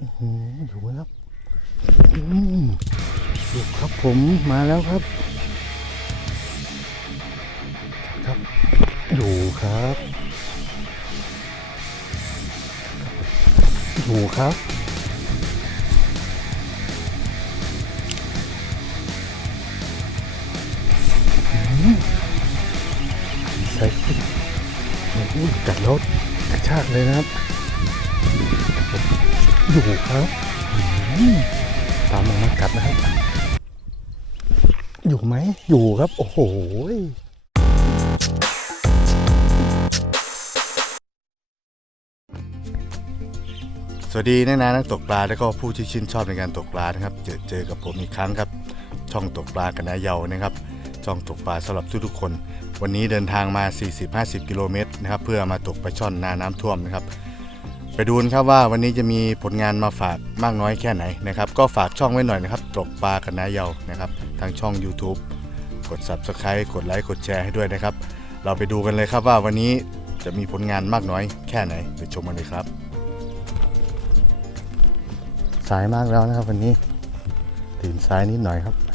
อยู่ครับอยู่ครับผมมาแล้วครับ ครับอยู่ครับอยู่ครับ กัดนะครับ อยู่ไหมอยู่ครับ โอ้โหสวัสดีนะนะนักตกปลาแล้วก็ผู้ที่ชื่นชอบในการตกปลานะครับ เจอเจอกับผมอีกครั้งครับ ช่องตกปลากันนะเยานะครับ ช่องตกปลาสำหรับทุกๆคน วันนี้เดินทางมา 40-50 กิโลเมตรนะครับ เพื่อมาตกปลาช่อนนาน้ำท่วมนะครับ ไปดูกันครับว่าวันนี้จะมีผลงานมาฝากมากน้อยแค่ไหนนะครับ ก็ฝากช่องไว้หน่อยนะครับตกปลากันนะเยานะครับทางช่อง YouTube กด Subscribe กดไลค์กดแชร์ให้ด้วยนะครับ เราไปดูกันเลยครับว่าวันนี้จะมีผลงานมากน้อยแค่ไหนไปชมกันเลยครับ สายมากแล้วนะครับวันนี้ตื่นสายนิดหน่อยครับ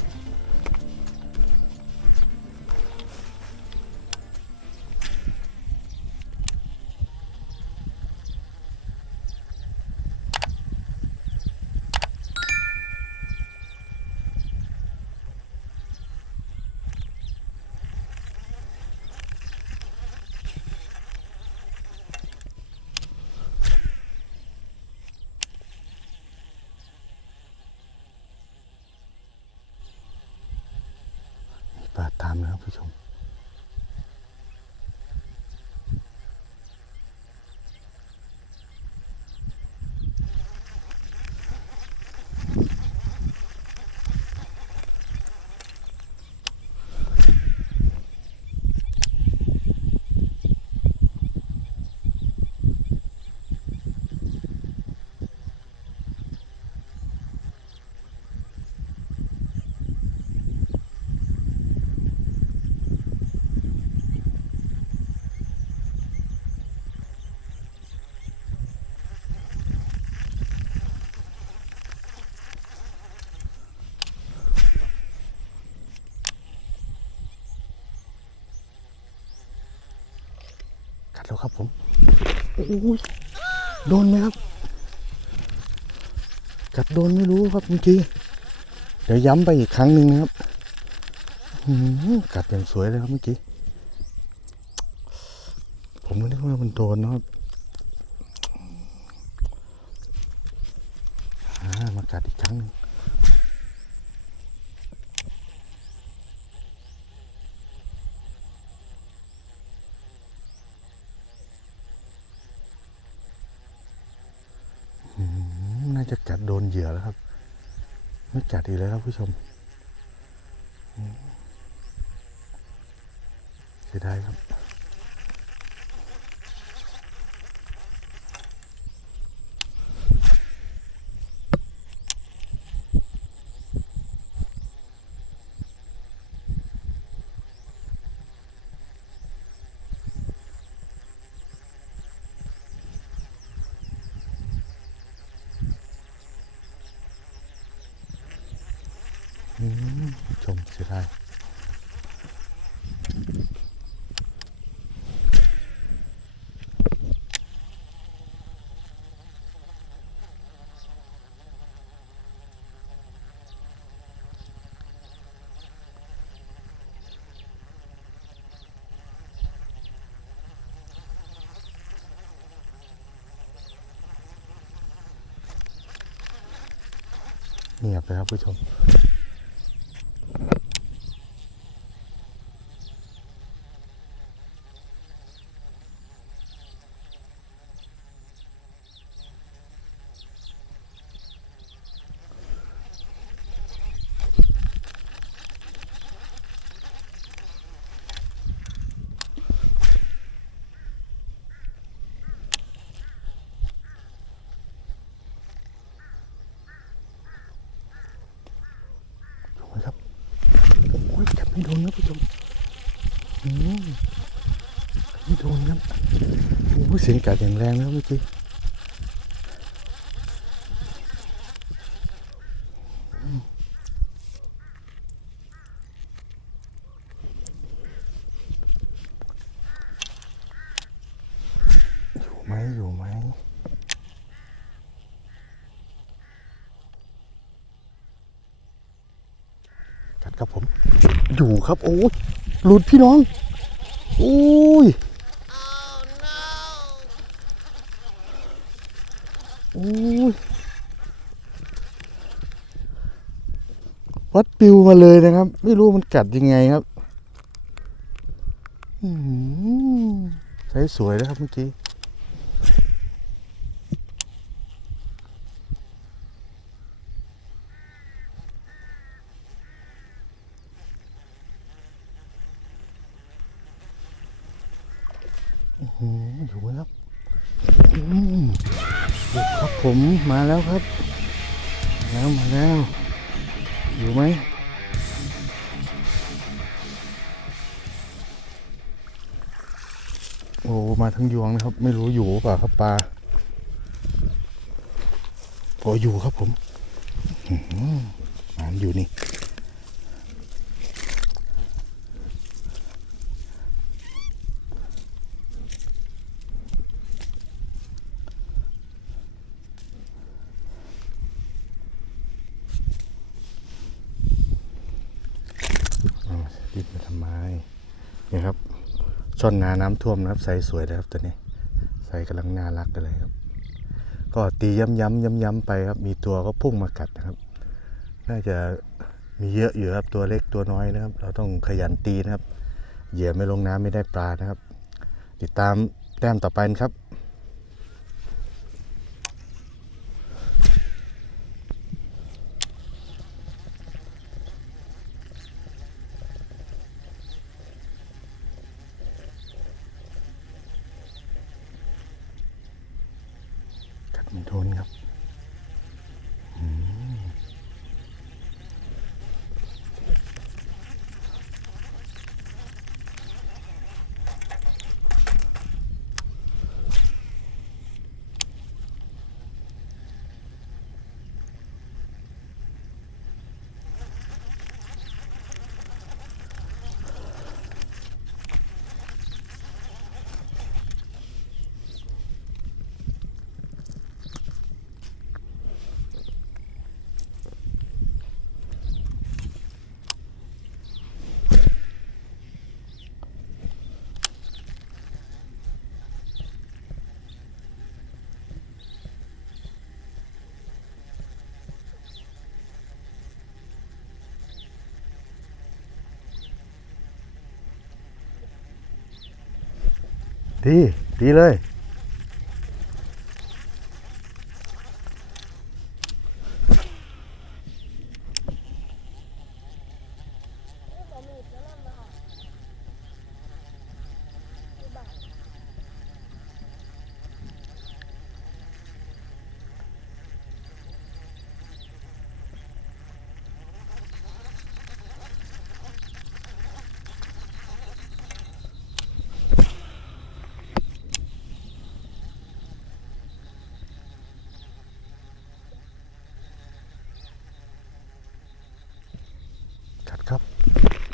แล้วครับผมโอ้ยโดนไหมครับกัดโดนไม่รู้ครับเมื่อกี้เดี๋ยวย้ำไปอีกครั้งหนึ่งนะครับกัดอย่างสวยเลยครับเมื่อกี้ผมก็นึกว่ามันโดนนะครับมากัดอีกครั้งหนึ่ง อืมน่าจะกัดโดนเหยื่อแล้วครับ ไม่กั ดอีกแล้วครับผู้ชมอืมเสียดายครับ อืมผู้ชม เสียดายเงียบเลยครับผู้ชม ถูกไหมครับ โอ้ยจับไม่โด นนะผู้ชมอืมโดนครับโอ้เสียงกัดอย่างแรงนะเมื่อกี้ ไหมอยู่ไหมกัด ครับผม อยู่ครับโอ้ยหลุดพี่น้องโอ้ยโอ้ยวัดปิวมาเลยนะครับ ไม่รู้มันกัดยังไงครับใช้สวยเลยครับเมื่อกี้ อยู่ไหมครับอืมอยู่ครับผมมาแล้วครับ แล้วมาแล้ว อยู่ไหมโอ้มาทั้งยวงนะครับ ไม่รู้อยู่เปล่าครับปลาโอ้อยู่ครับผมอือหือมันอยู่นี่ อ้าวรีบมาทำไมนี่ครับ ช่อนนาน้ำท่วมนะครับใสสวยเลยครับตัวนี้ใสกำลังน่ารักเลยครับ ก็ตีย้ำย้ำย้ำย้ำๆไปครับ มีตัวก็พุ่งมากัดนะครับ น่าจะมีเยอะอยู่ครับตัวเล็กตัวน้อยนะครับ เราต้องขยันตีนะครับ เหยื่อไม่ลงน้ำไม่ได้ปลานะครับ ติดตามแต้มต่อไปนะครับ กัดไม่โดนครับ ดีดีเลย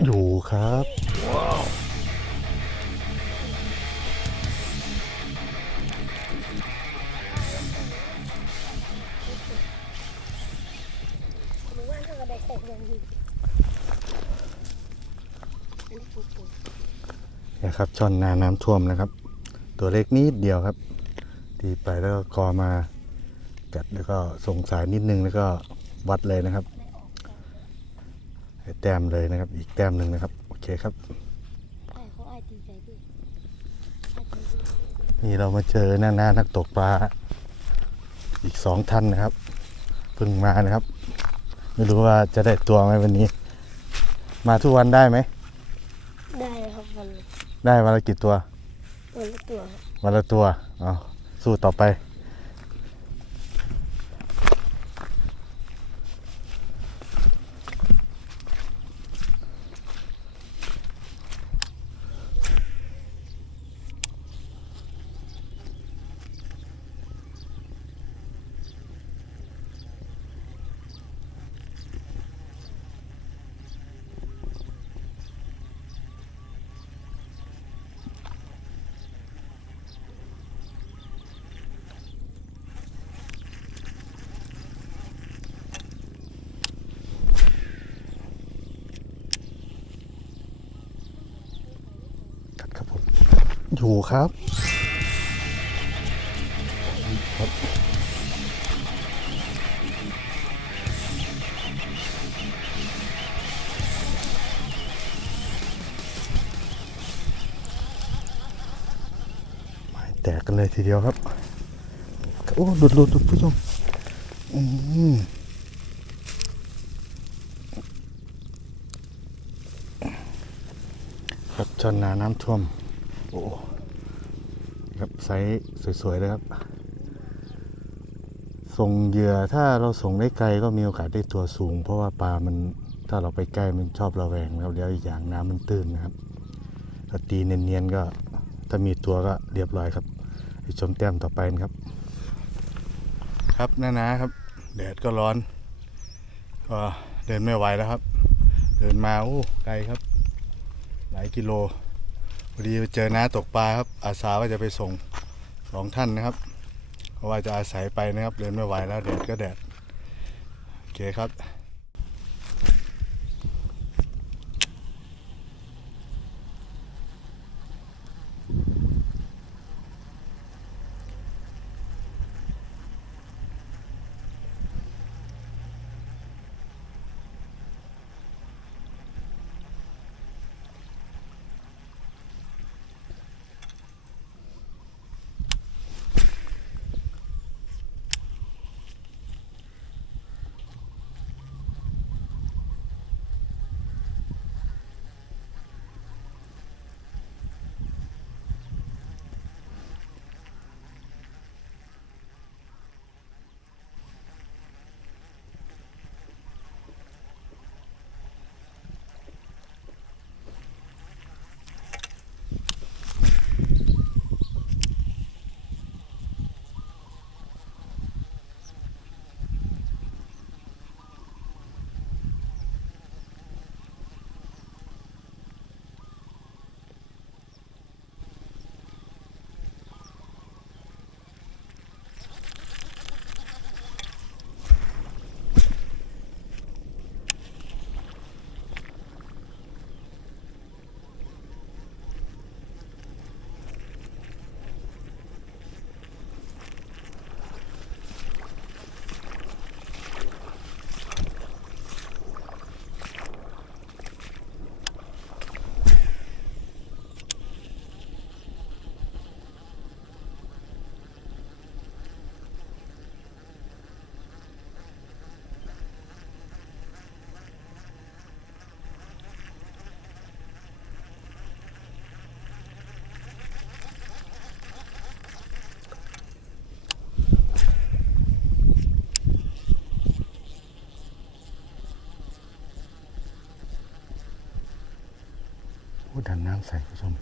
อยู่ครับหนูว่าถ้ากระไดตกลงหินอันนี้ปุ๊บปุ๊บนะครับช่อนนาน้ำท่วมนะครับ ตัวเล็กนิดเดียวครับ ตีไปแล้วก็คอมากัดแล้วก็ส่งสายนิดนึงแล้วก็วัดเลยนะครับ แต้มเลยนะครับ อีกแต้มหนึ่งนะครับ โอเคครับไอ้เขาไอ้ตีใจด้วยไอ้ตีด้วยนี่เรามาเจอหน้าหน้านักตกปลา อีกสองท่านนะครับเพิ่งมานะครับ ไม่รู้ว่าจะได้ตัวไหมวันนี้ มาทุกวันได้ไหมได้ครับวันละได้วันละกี่ตัววันละตัวครับวันละตัวอ๋อสู้ต่อไป เอยู่ครับครับหมายแตกกันเลยทีเดียวครับ โอ้หลุดหลุดหลุดผู้ชม อืมครับชนนาน้ำท่วม โอ้ ครับไซส์สวยๆเลยครับ ส่งเหยื่อถ้าเราส่งได้ไกลก็มีโอกาสได้ตัวสูง เพราะว่าปลามันถ้าเราไปใกล้มันชอบระแวงนะครับเดี๋ยวอีกอย่างน้ำมันตื้นนะครับถ้าตีเนียนๆก็ถ้ามีตัวก็เรียบร้อยครับไปชมแต้มต่อไปนะครับ ครับนานะครับแดดก็ร้อน ก็เดินไม่ไหวแล้วครับ เดินมาโอ้ไกลครับ หลายกิโล พอดีเจอน้าตกปลาครับ อาสาว่าจะไปส่งสองท่านนะครับ เพราะว่าจะอาศัยไปนะครับ เดินไม่ไหวแล้วแดดก็แดด โอเคครับ โอ้ดันน้ำใส่ผู้ชม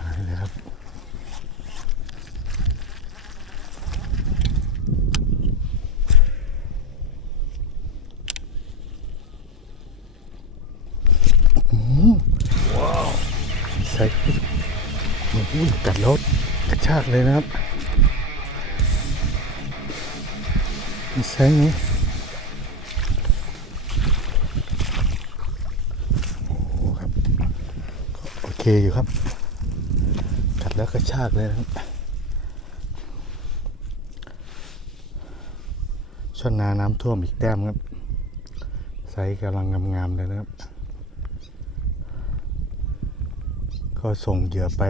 หายเลยครับ ใส่โอ้โห กัดรถกระชากเลยนะครับมีไซส์ไหมโอ้โหครับโอเคอยู่ครับ กัดแล้วกระชากเลยนะครับช่อนนาน้ำท่วมอีกแต้มครับไซส์กำลังงามๆเลยนะครับ ก็ส่งเหยื่อไป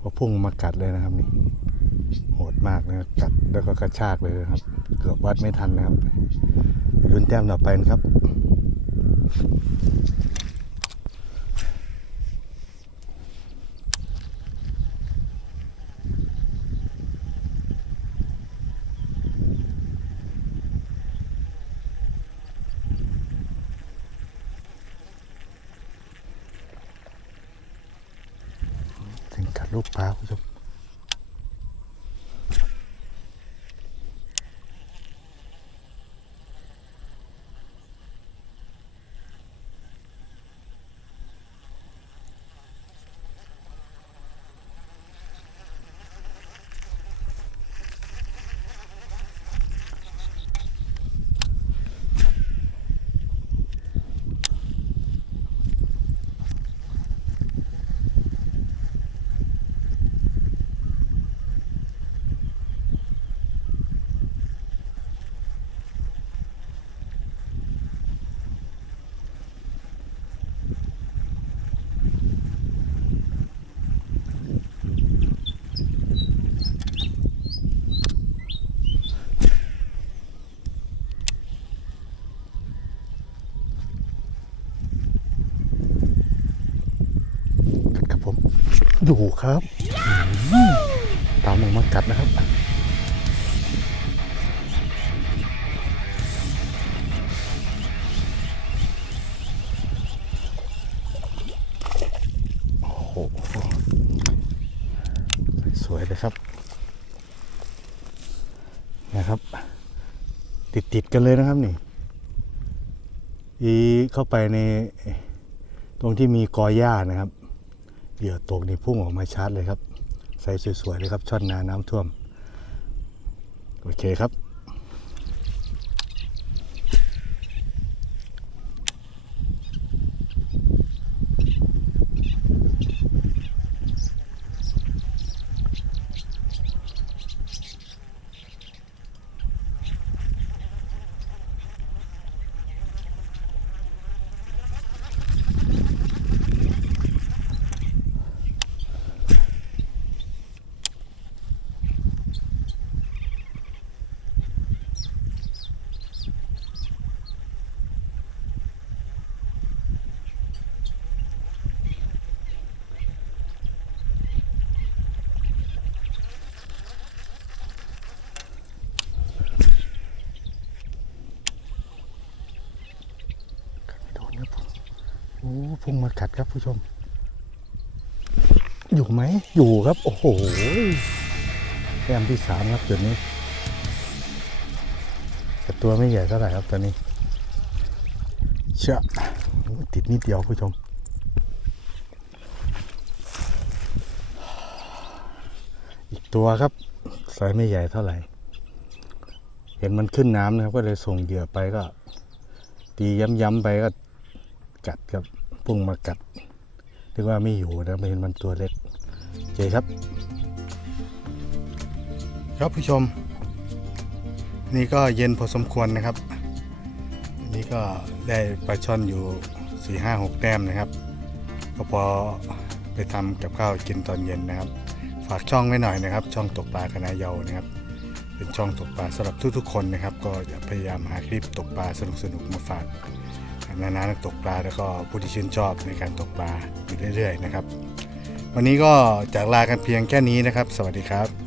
พอพุ่งมากัดเลยนะครับนี่โหดมากนะกัดแล้วก็กระชากเลยครับ เกือบวัดไม่ทันนะครับรุนแต้มต่อไปนะครับ ถึงกัดลูกปลาคุณผู้ชม อยู่ครับตามลงมากัดนะครับโอ้โหสวยเลยครับ นะครับ ติดติดๆกันเลยนะครับนี่อีเข้าไปในตรงที่มีกอหญ้านะครับ เหยื่อตกนี่พุ่งออกมาชาร์จเลยครับ ใส่สวยๆเลยครับช่อนนาน้ำท่วม โอเคครับ พุ่งมากัดครับผู้ชม อยู่ไหม อยู่ครับ โอ้โหแต้มที่สามครับจุดนี้แต่ตัวไม่ใหญ่เท่าไหร่ครับตัวนี้ เชื่อติดนิดเดียวผู้ชม อีกตัวครับไซส์ไม่ใหญ่เท่าไหร่ เห็นมันขึ้นน้ำนะครับ ก็เลยส่งเหยื่อไปก็ ตีย้ำๆไปก็กัดครับ พุ่งมากัดนึกว่าไม่อยู่นะไม่เห็นมันตัวเล็กโอเคครับ ครับผู้ชม นี่ก็เย็นพอสมควรนะครับนนี้ก็ได้ปลาช่อนอยู่4ี่ห้าหกแต้มนะครับ ก็พอไปทำกับข้าวกินตอนเย็นนะครับ ฝากช่องไว้หน่อยนะครับ ช่องตกปลาคณะเยานะครับเป็นช่องตกปลาสำหรับทุกๆคนนะครับ ก็จะพยายามหาคลิปตกปลาสนุกๆมาฝาก นานานักตกปลาแล้วก็ผู้ที่ชื่นชอบในการตกปลาอยู่เรื่อยๆนะครับ วันนี้ก็จากลากันเพียงแค่นี้นะครับ สวัสดีครับ